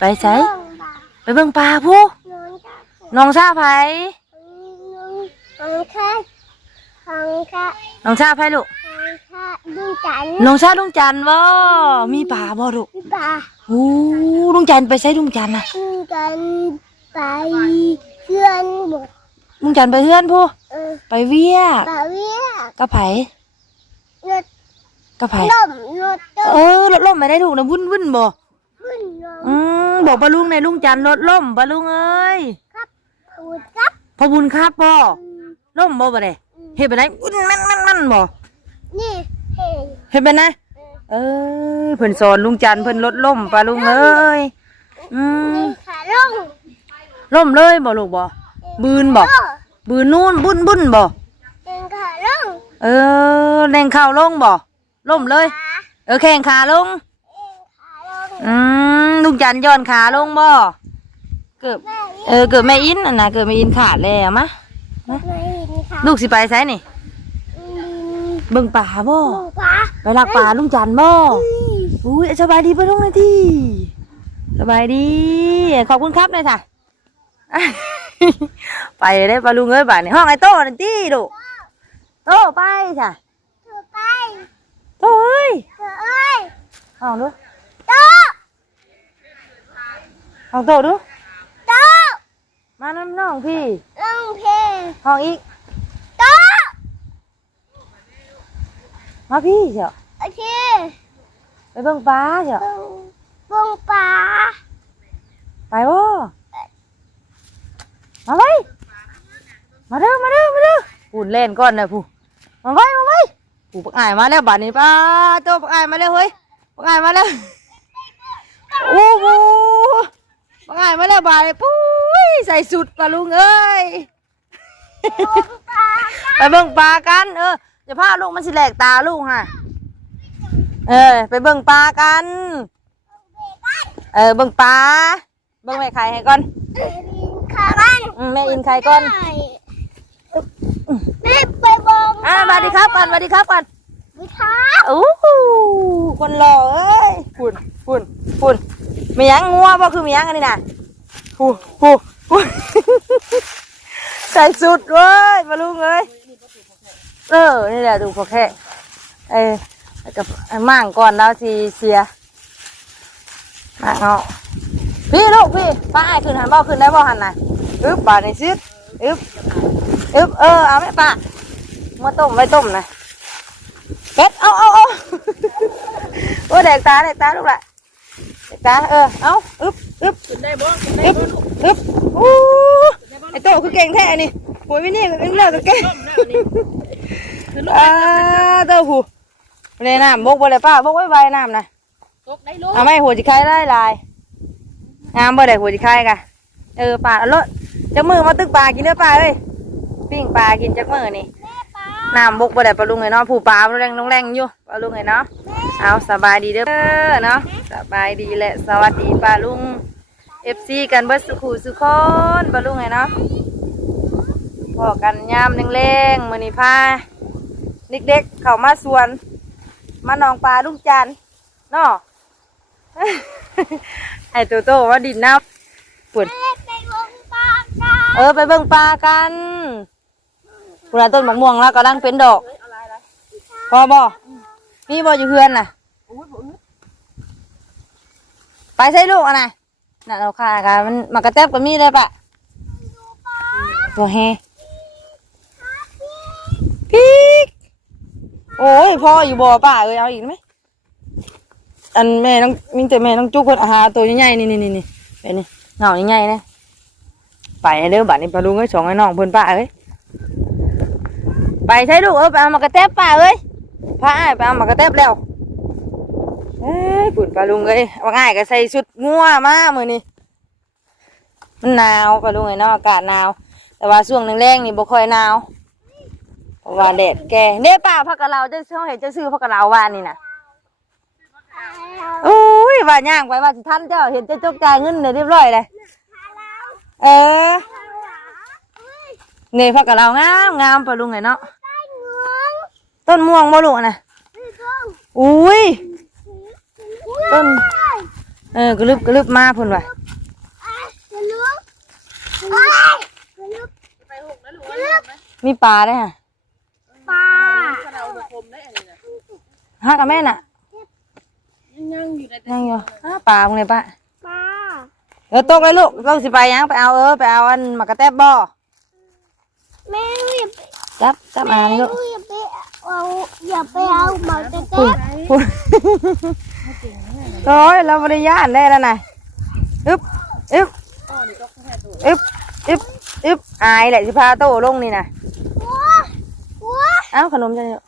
ไปใช้ไปเบิ่งปลาผู้น้องชาไผของข้าของข้าน้องชาไผลูกของข้าดูจันน้องชาลุงจันทร์บ่มีปลาบ่ลูกพี่ป่าโอ้ลุงจันทร์ไปใช้ลุงจันทร์น่ะดูกันไปเพื่อนหมดลุงจันทร์ไปเฮือนผู้เออไปเวียกป่าเวียกะไผรถกะไผล่มรถต้เออรถล่มไม่ได้ถูกนะวุ่นวุ่นบ่ ขึ้นลงอืมบอกปลาลุงในลุงจันทร์รถล่มปลาลุงเอ้ยพูดครับพอบุญครับบ่อืมล่มบ่บ่ได้เฮ็ดไปไหนอุ่นมันมันมันบ่นี่เฮ้ยเฮ็ดไปไหนเออเพิ่นสอนลุงจันทร์เพิ่นรถล่มปลาลุงเอ้ยอืมนี่ขาลงล่มเลยบ่ลูกบ่บืนบ่เออบืนนู่นบุ้นบุ้นบ่เป็นขาลงเออแรงเข้าลงบ่ล่มเลย ขาเออแข่งขาลงเองขาลงอืมลุงจันทร์ย้อนขาลงบ่เกือบแม่เออเกิดแม่อินน่ะนะเกิดแม่อินขาดแล้วมะไม่เห็นขาลูกสิไปไสนี่อืมเบิ่งป่าบ่หมูป่าไปลักป่าลุงจันทร์บ่อุ้ยสบายดีไปลงเลยทีสบายดี ขอบคุณครับเลยค่ะไปได้ปลาลุงเอ้ยบ้านในห้องไอ้โต้นั่นตีดูโต้ไปจ้ะเธอไปโต้เอ้ยเธอเอ้ยห้องดูโต ห้องโต้ดูโตมาน้ำน้องพี่ลงเพลงห้องอีกโตมาพี่เถอะโอเคไปเบิ่งปลาเถอะบงบงป่าไปบ่มาไว้มาเด้อมาเด้อมาเด้อพูดเล่นก่อนนะผู้มาไว้มาไว้ผู้ปักอายมาแล้วบัดนี้ป้าโตปักอายมาแล้วเฮ้ยปักอายมาแล้วโอ้โห ปักอายมาแล้วบาดนี้ปุ้ยใส่สุดปลาลุงเอ้ยบงป่าไปเบิ่งปลากัน เออจะพาลูกมันสิแหลกตาลูกฮะเออ ไปเบิ่งปลากัน เออเบิ่งปลาเบิ่งแม่ไข่ให้ก่อนลิงขากันอืมแม่อินไข่ก่อนแม่ไปบงอ่าสวัสดีครับก่อนสวัสดีครับก่อนวิท้าโอ้โหคนหล่อเอ้ยฝุ่นฝุ่นฝุ่น มียังงัวบ่คือมียังอันนี้น่ะฟูฟูฟูใส่สุดเว้ยมาลุงเอ้ยเออ นี่แหละดูพอแค่เออแล้วกับไอ้ม่างก่อนแล้วทีเสียมาเอาพี่ลูกพี่ป้าไอ้ขึ้นหันบ่ขึ้นได้บ่หันน่ะอึ๊บบาในซิดอึ๊บอึ๊บเออเอาไหมป้ามาต้มไว้ต้มนะเป็ดเอาเอาเอาโอ้เด็กตาเด็กตาลูกละ เด็กตาเออ เอาอึ๊บอึ๊บอึ๊บอึ๊บอู้ไอโตคือเก่งแท้นี่หัววินี่เป็นเลิกกับเก่งอ่าเต้าหูเลยน้ำบกบ่เลยป้าบกไว้ใบน้ำนะตกได้ลูกเอาไม่หัวจิไข่ได้ลายงามบ่ได้หัวจิไข่กะเออป่าเอาละจักมือมาตึกปลากินเด้อป้าเอ้ยปิ้งปลากินจักมือนี่ น้ำบกบ่ได้ปลาลุงไงเนาะผู้ปลาลงแรงลงแรงอยู่ปลาลุงไงเนาะเอาสบายดีเด้อเนาะสบายดีแหละสวัสดีปลาลุงเอฟซีกันเบิดสุขูสุคนปลาลุงไงเนาะพอกันยามแรงๆมื้อนี้พาเด็กๆเข้ามาสวน มาหนองปลาลุงจันทร์เนาะไอ้โตโตว่าดินน้ำปุ่นแม่ไปบงป่ากันเออไปเบิ่งปลากัน คุณต้นมะม่วงแล้วก็ลังเป็นดอกพอบ่มีบ่อยู่เพื่อนน่ะไปใส่ลูกอะนะน่ะเราค่ะกันมันมากระแทบกับมีเลยปะตัวแฮพีกโอ้ยพ่ออยู่บ่อป่าเอ้ยเอาอีกไหมอันแม่ต้องมีแต่แม่ต้องจุกคนอาหาตัวใหญ่ๆนี่นี่นี่นี่ไปนี่เหงาใหญ่ๆนะไปเด้อบัดนี้ปลาลุงเอ้ยสองไอ้น้องเพิ่นป้าเอ้ย ไปใช้ลูกเออไปเอามากระแทบป้าเอ้ยพาอ้ไปเอามากระแทบแล้วเอ้ยปุ่นปลาลุงเอ้ยว่าง่ายก็ใส่ชุดงัวมามือนี่มันหนาวปลาลุงเอ้ยเนาะอากาศหนาว แต่ว่าช่วงแรงๆนี่บ่ค่อยหนาวเพราะว่าแดดแก่เด้ป้าพักกะเราจะเห็นจะซื้อพักกะเราวานนี่น่ะโอ้ยว่าย่างไปว่าสิทันเจ้าเห็นจะจกจ่ายเงินเดี๋ยวเรียบร้อยเลยเออเนี่ยพักกะเรางามงามปลาลุงเอ้ยเนาะ ต้นม่วงบ่ลูกน่ะอุ้ย ต้น เออกระลึบกระลึบมาพุ่นว่ะกระลุกกระลุกไปหกนะลูกว่าหกนะมีปลาได้ฮะปลาขนาดอุณหภูมิได้อันนี้นะฮักกับแม่น่ะยังอยู่ในยังอยู่ฮะปลาพวกนี้ปะปลาเออตกเลยลูกลูกสิไปยังไปเอาเออไปเอาอันหมากกระแตบบ่แม่อย่าไป จับจับอานี่ลูกอย่าไปเอาอย่าไปเอาหมากระแตพุ่นบพุ่นโอ้ยเราบริยานได้แล้วนะอึ๊บอึ๊บอ๋อนี่ก็แค่ตัวอึ๊บอึ๊บอึ๊บอายแหละสิพาโตลงนี่นะวัววัวเอ้าขนมจะเนี่ย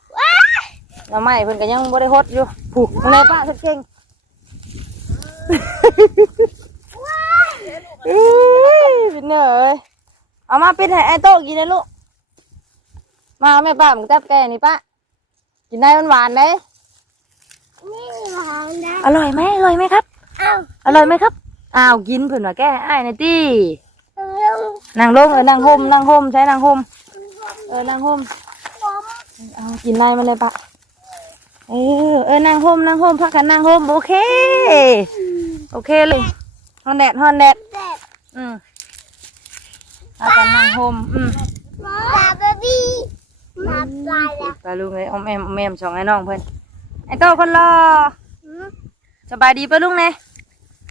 เราไม่เพิ่นก็ยังบ่ได้ฮดอยู่ผูกในป้าสุดเก่งอื้อเป็นเหนื่อยเอามาปิดให้ไอ้โตกินนะลูก มาเอาแม่ป้ามึงแทบแกนี่ป้ากินได้มันหวานๆได้นี่วางนะอร่อยไหมอร่อยไหมครับเอาอร่อยไหมครับอ้าวกินเผื่นว่าแก้ไอ้ายหนะตี้เร็วนั่งลงเออนั่งห่มนั่งห่มใช้นั่งห่มเออนั่งห่มผมเอากินได้มาเลยปะเออเออนั่งห่มนั่งห่มพักกันนั่งห่มโอเค โอเคเลยฮอนแดดฮอนแดดเด็ดอืมพักกันนั่งห่มอืมปลาบบี้ มาปลาแล้วไปลุงเลยอมแอมอมแอมสองไอ้น้องเพิ่นไอ้โตคนรอสบายดีปะลุงเนี่ย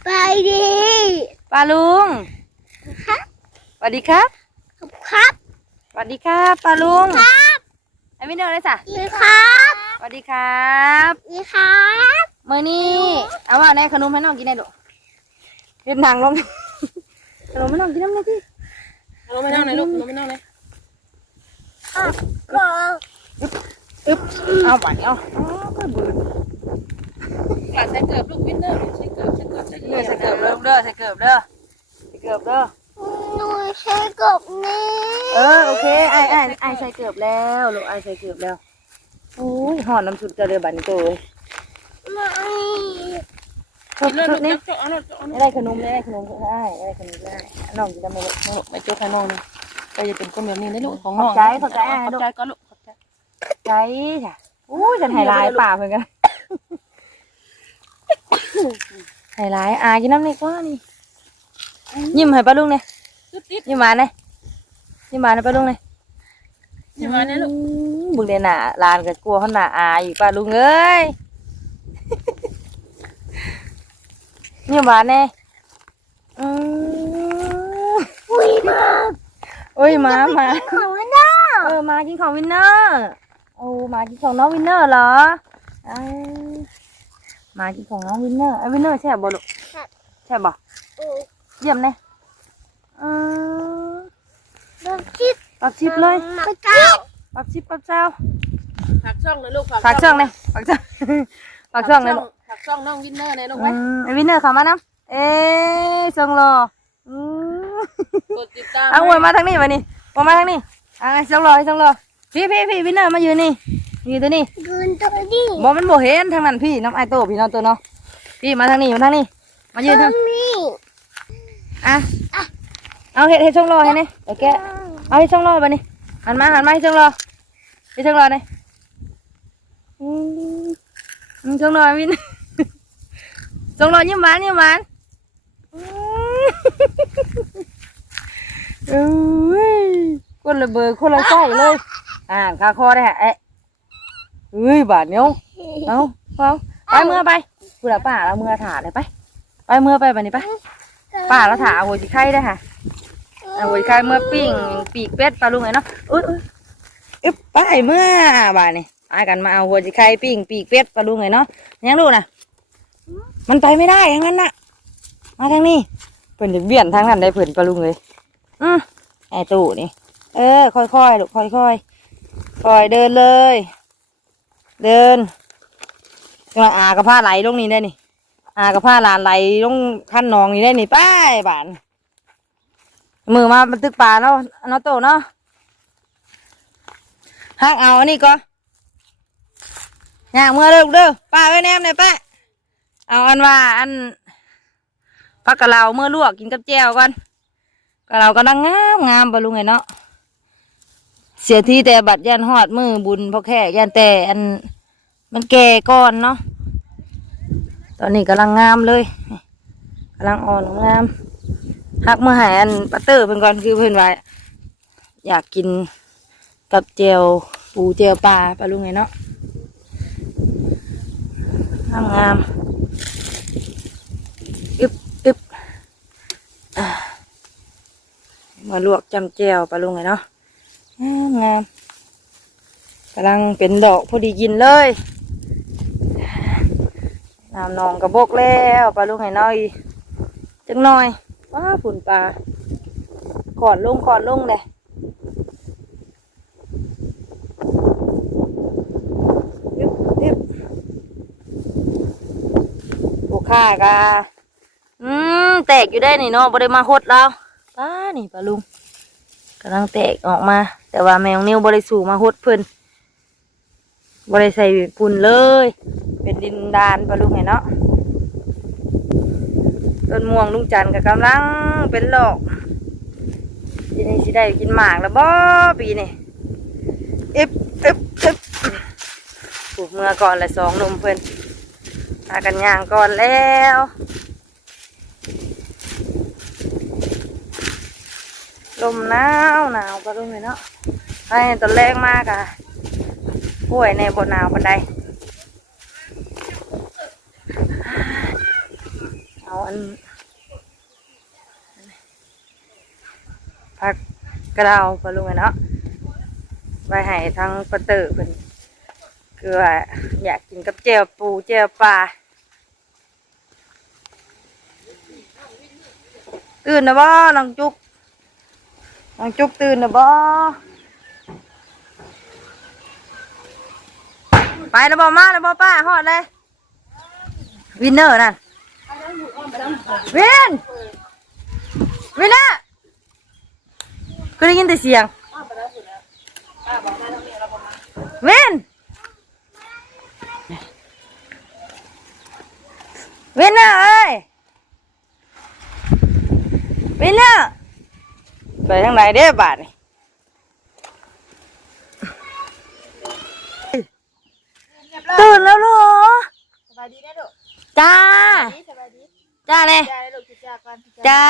ไปดีป้าลุงครับสวัสดีครับครับสวัสดีครับป้าลุงครับไอ้วินเดอร์เลยจ้ะดีครับสวัสดีครับดีครับมื่อนี้เอาว่าในขนมให้น้องกินได้ดูเห็นทางลงขนมให้น้องกินน้ำเลยพี่ลงไม่นั่งเลยลูกลงไม่นั่งเลยก็ อึ๊บเอาไปเอาอ๋อก็เบื่อขาดใส่เกือบลูกวินเนอร์ใส่เกือบใส่เกือบใส่เกืเด้อบใส่เกือบเด้อเด้อใส่เกือบเด้อใส่เกือบเด้อหนูใช้กบนี้เออโอเคไอ้ไอ้ไอ้ใส่เกือบแล้วลูกไอ้ใส่เกือบแล้วโอ้ยห่อน้ำสุดจะเดือบันตัวเอ้ยไม่ชุดกินเลยชุลูดกนี้เจ้าเอาลูกเอาลูไม่กได้ขนมไม่ได้ขนมได้ไม่ได้ขนมได้น้องกินได้ไหมลูกไปโจ๊กให้น้องนี่ ก็จะเป็นคนแบบนี้ได้ลูกของขน้ออบงใจขอบใจอะขอบลูก ใจก็ลูกขอบใจใจจ้ะอู้ฉันไฮไลท์ป่าเหมือนกันไฮไลท์อากินน้ำนี่กว่านี่ยิ้มให้ป้าลุงเนี่ยติดติดยิ้มหวานเลยยิ้มหวานนะป้าลุงเลยอย่ามาเนี่ยลูกบุกเดนหนาลานกับกลัวเขาหนาอาอยู่ป้าลุงเอ้ยยิ้มหวานเนี่ยอืม อุ้ยมา โอ้ยหมาหมาของมันเด้อเออมากินของวินเนอร์โอ้มากินของน้องวินเนอร์เหรอเอ้ยมากินของน้องวินเนอร์ไอ้วินเนอร์แช่บบ่ลูกแช่บบ่อือเยี่ยมเลยเออโดนคิดปักชิปเลยมาเก้าปักชิปปักเจ้าฝากช่องเลยลูกฝากช่องเลยฝากช่องฝากช่องเลยลูกฝากช่องน้องวินเนอร์เลยลูกอืไว้มไอ้วินเนอร์เข้ามาน้ำเอ๊ะทรงรออืม กดติดตามเอาวนมาทางนี้มานี่วนมาทางนี้อ่าทรงรอทรงรอพี่พี่พี่วินเนอร์มายืนนี่ยืนตัวนี้เกินตัวนี้บอมันบ่เห็นทางนั้นพี่น้ำไอโตพี่น้องตัวเนาะพี่มาทางนี้มาทางนี้ มายืนตรทางงนี้อะเอาเห็ดเห็ดช่องรอให้นี่เดี๋ยวแกเอาให้ช่องรอไปนี่หันมาหันมาให้ช่องรอให้ช่องรอหน่อยอืมอืมช่องรอวินช่องรอยิ้มหวานยิ้มหวานอืม เอ้ยคนละเบอร์คนละไส้เลย อ่านคาคอได้ฮะเอ๊ะเฮ้ยบาดเนี้ยเอาเอาไปเมื่อไปกูละป้าเราเมื่อถาเลยไป ไปเมื่อไปบันนี้ไปป้าเราถาเอาหัวจีไข่ได้ค่ะหัวจีไข่เมื่อปิ้งปีกเป็ดปลาลุงไงเนาะอุ้ยอุ้ยอึ๊บไปเมื่อบ่านี่ไปกันมาเอาหัวจีไข่ปิ้งปีกเป็ดปลาลุงไงเนาะยังดูนะมันไปไม่ได้ทั้งนั้นน่ะมาทางนี้เพิ่นจะเบี่ยนทางนั้นได้เพิ่นปลาลุงเลย อืมไอตู่นี่ เออ ค่อยๆลูกค่อยๆค่อยเดินเลย เดินเราอากระผ้าไหลลงนี่ได้นี่ อากระผ้าลานไหลลงขั้นหนองนี่ได้นี่ไป้ายบาน มือมาบันทึกป่าเนาะเนาะโตเนาะหักเอาอันนี้ก็ย่างเมื่อเด้อลูกเด้อป้าไว้แนมเลยป้าเอาอันว่าอันพักกะเราเมื่อลวกกินกับแจ่วก่อน กะเราก็ดังงามงามปะลุงไงเนาะเสียทีแต่บัดยันหอดมือบุญเพราะแค่ยันแต่อันมันแก่ก่อนเนาะตอนนี้กำลังงามเลยกำลังอ่อนงามหักเมื่อหายอันปัตเตอร์เพิ่นก่อนคือเพิ่นว่าอยากกินกับเจลปูเจลปลาปลาลุงไงเนาะงามงามอึบอึบอ่า มาลวกจำเจลปลาลุงไงเนาะงามกำลังเป็นดอกพอดีกินเลยน้ำนองกระบกแล้วปลาลุงไงน้อยจังหน่อยว้าฝุ่นปลาขอดลงขอดลงเลยยึบยึบโอ้ข้ากะอืมแตกอยู่ได้นี่เนาะบ่ได้มาหดแล้วป้า นี่ปลาลุงกำลังแตกออกมา แต่ว่าแมวนิ้วบ่ได้สู่มาหดเพิ่นบ่ได้ใส่ปุ่นเลย เป็นดินดานปลาลุงไงเนาะต้นม่วงลุงจันทร์กำลังเป็นหลอกปีนี้สิได้กินหมากแล้วบ่ปีนี้อึบอึบอึบปลูกเมื่อก่อนละสองนมเพื่อนพากันย่างก่อนแล้ว ลมหนาวหนาวก็รู้ไหมเนาะไอ้ตอนแรกมากอะป่วยในบนหนาวบันไดเอาอันพักกระดาปะลุงไงเนาะไว้ให้ทั้งประตอร์เพิ่นคือว่าอยากกินกับเจลปูเจลปลาตื่นนะบ่น้องจุก น้องจุกตื่นนะบ่ไปแล้วบ่มาแล้วบ่ป้าฮอดเลยวินเนอร์นั่นวินวินเนอร์ก็ได้ยินแต่เสียงวินเวนเนอร์เอ้ยเวนเนอร์ ไปทางไหนเด้อบาทนี่ตื่นแล้วเหรอสบายดีนะลูกจ้า สบายดีจ้าเลย จ้าลูกจ้าก่อนจ้า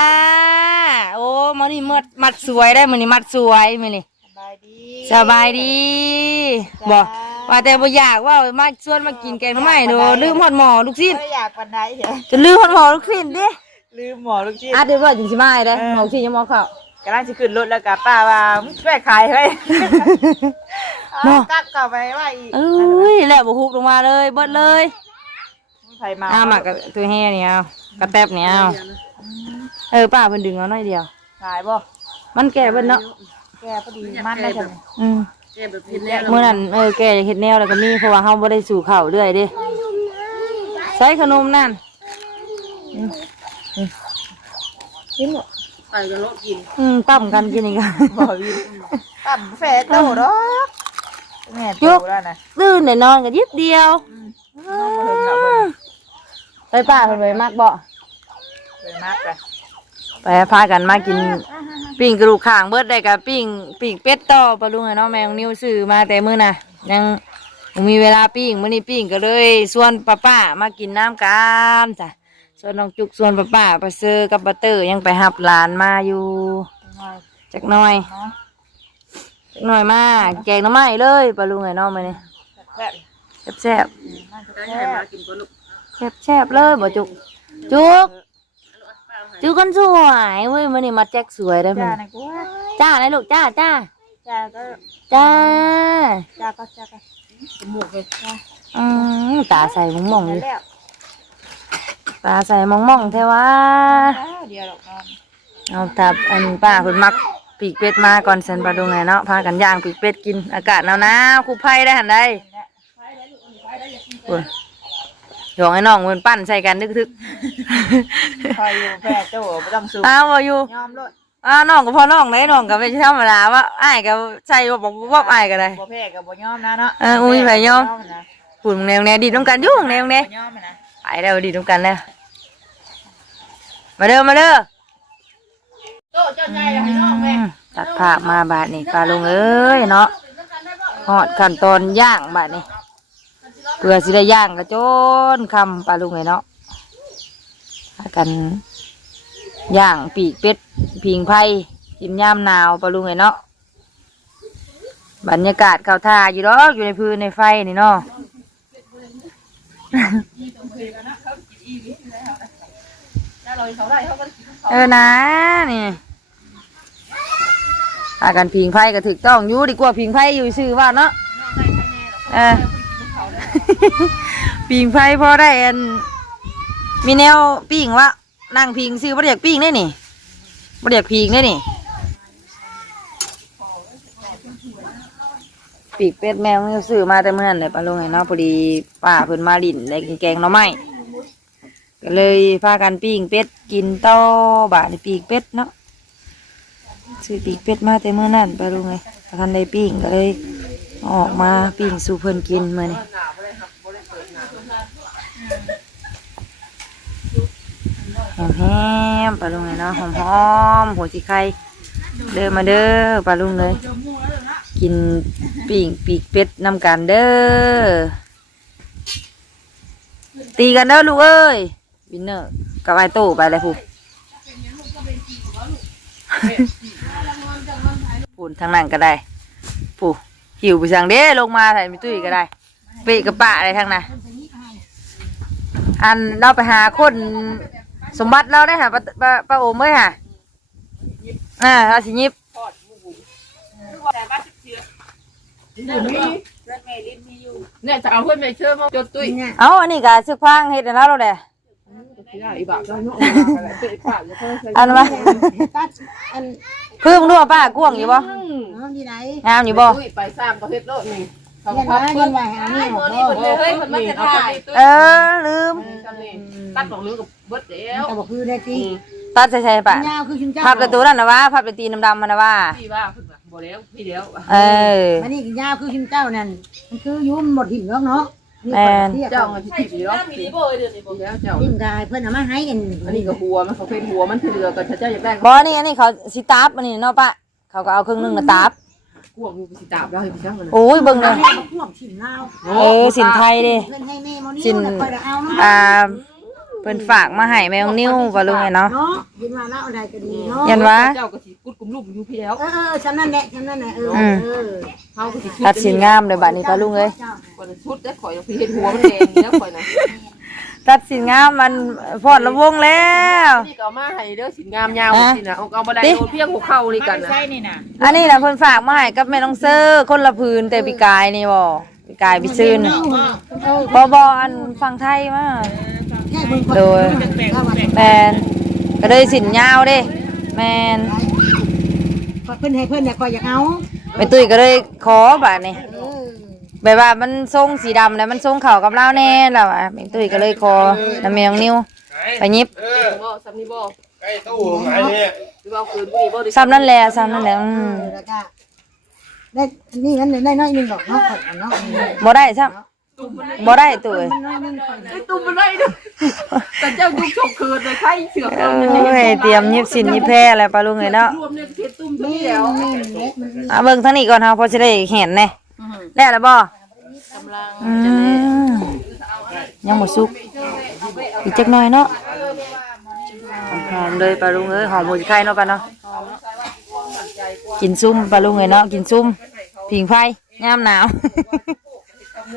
โอ้มานี่มัดมัดสวยได้มือนี่มัดสวยมือนี่สบายดีสบายดีบอกว่าแต่บ่อยากว่ามาชวนมากินแกงทำไมโดลืมหอดหมอลูกชิ้นไม่อยากวันไหนเหรอจะลืมหอดหมอลูกชิ้นดิลืมหมอลูกชิ้นอะเดี๋ยวว่าจริงสิมาให้ได้อหมอลูกชิ้นยังหมอเข้า กำลังจะขึ้นรถแล้วกับป้าว่ามึงช่วยขายไว้เนาะกักกลับไปว่าอีกเอ้ยแล้วบุฮุบลงมาเลยเบิดเลยใครมาอ้าหมักกับตัวแห่เนี่ยเอากระแตบเนี่ยเอาเออป้าเพิ่นดึงเอาหน่อยเดียว ขายบ่มันแก่เบิดเนาะแกพอดีมันได้จังอืมเมื่อนั้นเออแก่จะเฮ็ดแนวแล้วก็มีเพราะว่าเฮาบ่ได้สู่ข้าวเรื่อยเด้ใส่ขนมนั่นอืมอืมกินบ่ ไปกันโลกินอืมตั้มกันกินอีกอะบ่วินตั้มแฟโตดอกแม่โตแล้วนะตื่นได้นอนก็ยิบเดียวน้องมาเพิ่งหลับเพิ่นไปป้าเพิ่นไปมักบ่เลยมากเลยไปพากันมากินปิ้งกระดูกข่างเบิดได้กับปิ้งปิ้งเป็ดต่อปลาลุงไอ้น้องแมวนิ้วซื้อมาแต่มื้อน่ะยังบ่มีเวลาปิ้งมื้อนี้ปิ้งก็เลยส่วนป้าป้ามากินน้ำกันจ้ะ ส่วนน้องจุกส่วนป้าป้าไปซื้อกับบัตเตอร์ยังไปหับหลานมาอยู่จักหน่อยจักหน่อยมาแกงหน้ำไม้เลยปลาลุงไอ้น้องมาเนี่ยแซ่บแซ่บแซ่บแซ่บแซ่บๆเลยบ่จุกจุกจุกคนสวยเว้ยมื้อนี้มาแจ็คสวยได้อมั้จ้ายนะกูว่าจ้าเลยลูกจ้าจ้าจ้าก็จ้าจ้าก็จ้าก็จมูกเลยจ้าอืมตาใส่มองมองๆอยู่ แล้วตาใส่มองมองๆแท้ว่าเดียวหรอกน้องเอาทับอันป้าคุณมักปีกเป็ดมาก่อนเซนปลาดุงไงเนาะพากันย่างปีกเป็ดกินอากาศหนาวหนาวๆคู่ไผ่ได้หันได้โอ้ยหยองไอ้น้องเงินปั้นใส่กันนึกทึกคอยอยู่แพ้โจ้ไม่ต้องสู้อ้าวบ่อยู่ยอมเลยอ้าวน้องก็พอน้องได้น้องก็ไม่ใช่ธรรมดาว่าอ้ายก็ใส่ว่าบอกว่าอ้ายก็ได้บ่แพ้กับบ่ยอมนะเนาะเอออุ้ยไผยอมนะปุ่นแนวแนวดีต้องกันอยู่แนวแนวบ่ยอมนะไปแล้วดีต้องกันแล้ว มาเด้อมาเด้อโจ้เจ้าใหญ่ให้น้องแม่ตัดภาพมาบาดนี่ปลาลุงเอ้ยเนาะหอดขั้นตอนย่างบาดนี่เพื่อสิได้ย่างกระโจนคำปลาลุงเลยเนาะพากันย่างปีกเป็ดพิงไผ่กินยามหนาวปะลุงไงเนาะบรรยากาศเขาท่าอยู่ดอกอยู่ในพื้นในไฟนี่เนาะ เออนะนี่พากันพิงไพ่ก็ถึกต้องอยู่ดีกว่าพิงไพ่อยู่ซื่อว่าเนาะเออพิงไพ่พอได้อันมีแนวปิ้งวะนั่งพิงซื้อบ่ได้อยากปิ้งได้นี่บ่ได้อยากพิงได้นี่ปีกเป็ดแมวนี่ซื้อมาแต่เมื่อนั้นเลยปลาลงไงเนาะพอดีป้าเพิ่นมาลิ่นได้กินแกงหน่อไม้ ก็เลยพากันปิ้งเป็ดกินต่อบาทปีกเป็ดเนาะซื้อปีกเป็ดมาแต่เมื่อนั้นไปรู้ไงพากันได้ปิ้งก็เลยออกมาปิ้งสู่เพิ่นกินมื่อนี่หอมแฮมปลาลุงไงเนาะหอมหอมหัวจีไข่เดินมาเด้อปลาลุงเลย กินปิ้งปีกเป็ดนำกันเด้อตีกันเด้อลูกเอ้ย วินเนอร์กับไอ้ตู้ไปเลยผู้ปูนทางนั้นก็ได้ผู้หิวไปสั่งเด้ลงมาถ่ายมิตุ้ยก็ได้เปะกับปะอะไรทางนั้นอันเราไปหาคนสมบัติเราได้หาป้าป้าป้าโอมเอ้ยค่ะอ่าเราสิยิบเนี่ยจะเอาเพื่อนไปเชื่อมาจดตุ้ยเอาอันนี้ก็ซึกพังเฮ็ดให้เราแล้วแหละอีบาก็เนาะเป็นปากแล้วก็ใส่ อันว่าตัดอันเพิ่งรู้ว่าป้ากวางอยู่บ่น้องที่ไหนงามอยู่บ่ตุ้ยไปสร้างประเทศโลกนี่เขาเรียนพับไว้เรีเพื่ยอนนไว้หาเนี่ยบอกนี่คนเฮ้ยคนมันจะถ่ายเออลืมตัดของนึงกับเบิดแล้วแต่บอกคือได้ที่ตัดใส่ๆปะยาวคือชุนเจ้าพับประตูนั่นนะว่าพับประตูดำๆมันนะว่าพี่ว่าเพิ่นว่าบ่แล้วพี่แล้วเออมันนี่ยาวคือชุนเจ้านั่นมันคือยุ่มหมดหินแล้วเนาะ แม่น เจ้าเงินที่ผิดแล้วผิดแล้วเจ้าทิ่มกายเพื่อนเอามาให้กันอันนี้ก็หัวมันเขาเป็นหัวมันคือเรือก็เจ้าอยากได้บอนี่อันนี้เขาสิตาบอันนี้เนาะปะเขาก็เอาครึ่งหนึงมาตาบกวงอยู่สิตาบแล้วให้พี่ช่างมันโอ้ยเบิ่งเลยให้เขาพวกถิ่นลาวเออสินไทยเด้เพื่อนให้แม่โมนี่สินแล้วคอยเอาเนาะอ่าเพิ่นฝากมาให้แมวนิ้วว่าลุงไงเนาะเนาะยินว่าเล่าอะไรก็ดีเนาะยันวะเจ้าก็สิ กุดกุมลูกอยู่พี่แล้วเออเออฉันนั่นแหละฉันนั่นแหละเอออืมเออเฮาก็สิตัดสินงามเลยบัดนี้ปะลุงเอ้ยคนชุดได้ข่อยพี่เห็นหัวมันแดงแล้วข่อยนะตัดสินงามมันพอดละวงแล้วนี่ก็เอามาให้เด้อสินงามยาวสินะเอาเอาบ่ได้โดนเพียงหัวเข่านี่กันนะอันนี้นะเพิ่นฝากมาให้กับแม่น้องเซอร์คนละพื้นแต่ปีกายนี่บ่ปีกายปีซื่นบ่บ่อันฟังไทยมาแค่เบิ่งคนโดยว่าว่าแมนก็เลยสินยาวเด้แมนเพิ่นให้เพิ่นเนี่ยคอยอยากเอาไปตุ้ยก็เลยขอบาดนี่เออแบบว่ามันทรงสีดำแล้วมันทรงเข่ากับเราแน่แล้วอะแม่ตุ้ยก็เลยขอน้ำแมวนิ้วไปยิบบ่ซ้ำนี่บ่ใกล้ตู้ไหนเนี่ยหรือว่าเอาคืนพี่บ่ได้ซ้ำนั่นแหละซ้ำนั่นแหละอืมเออแล้วก็ได้อันนี่นั่นได้น้อยหนึงดอกเนาะข่อยเอาเนาะบ่ได้ซ้ำบ่ได้ ตุ้ยมันน้อยหนึงข่อยไอ้ตุ้มมันได้เด้อแต่เจ้ายุกฉกคืนเลยไข่เสือกเอ้ยเตรียมยิบสินยิบแพ้แล้วปลาลุงเลยเนาะรวมเนี่ยเสียตุ้มทุกแม่ที่แล้วแม่แม่มันมีเอาเบิ่งทางนี้ก่อนเฮาพอสิได้เห็นแน่แล้วล่ะบ่กำลังอืมยังบ่สุกอีกจักหน่อยเนาะหอมๆเลยปลาลุงเอ้ยหอมหมูไข่เนาะปลาเนาะกินซุ่มปลาลุงเอ้ยเนาะกินซุ่มผิงไฟยามหนาว เ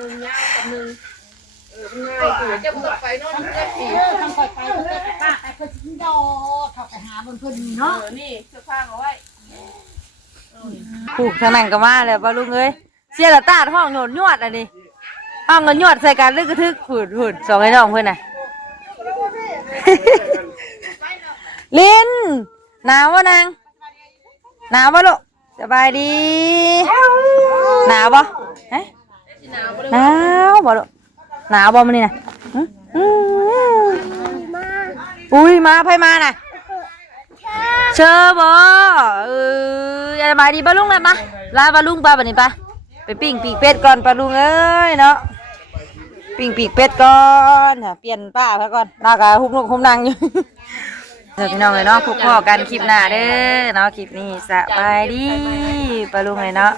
จ้าเปิดไฟนอนได้ผีเออทำข่อยไปเพิ่นไปป้าไปเพิ่นสิดอกเข้าไปหาเพิ่นเพิ่นนี่เนาะเออนี่เสื้อผ้าเอาไว้ผูกทางนั้นก็มาแล้วปลลุงเอ้ยเสียละตาดห้องโหนดยวดอะดิห้องเงินยวดใส่กันลึกกระทึกผืดผืดสองไอ้น้องเพื่อนน่ะลินหนาววะนางหนาวปะลูกสบายดีหนาวปะ หนาวปะลูกหนาวปะมันนี่นะอื้ออื้ออุ้ยมาไพมาน่ะเชอบ่เอออย่าสบายดีปะลุงเลยมาลาปะลุงปะบัดนี้ปะไปปิ้งปีกเป็ดก่อนปะลุงเอ้ยเนาะปิ้งปีกเป็ดก่อนค่ะเปลี่ยนป้าพะก่อนลากะหุบนุกหุบนางอยู่เดี๋ยวพี่น้องเลยเนาะพบพ่อกันคลิปหน้าเด้อเนาะคลิปนี้สบายดีปลาลุงเลยเนาะ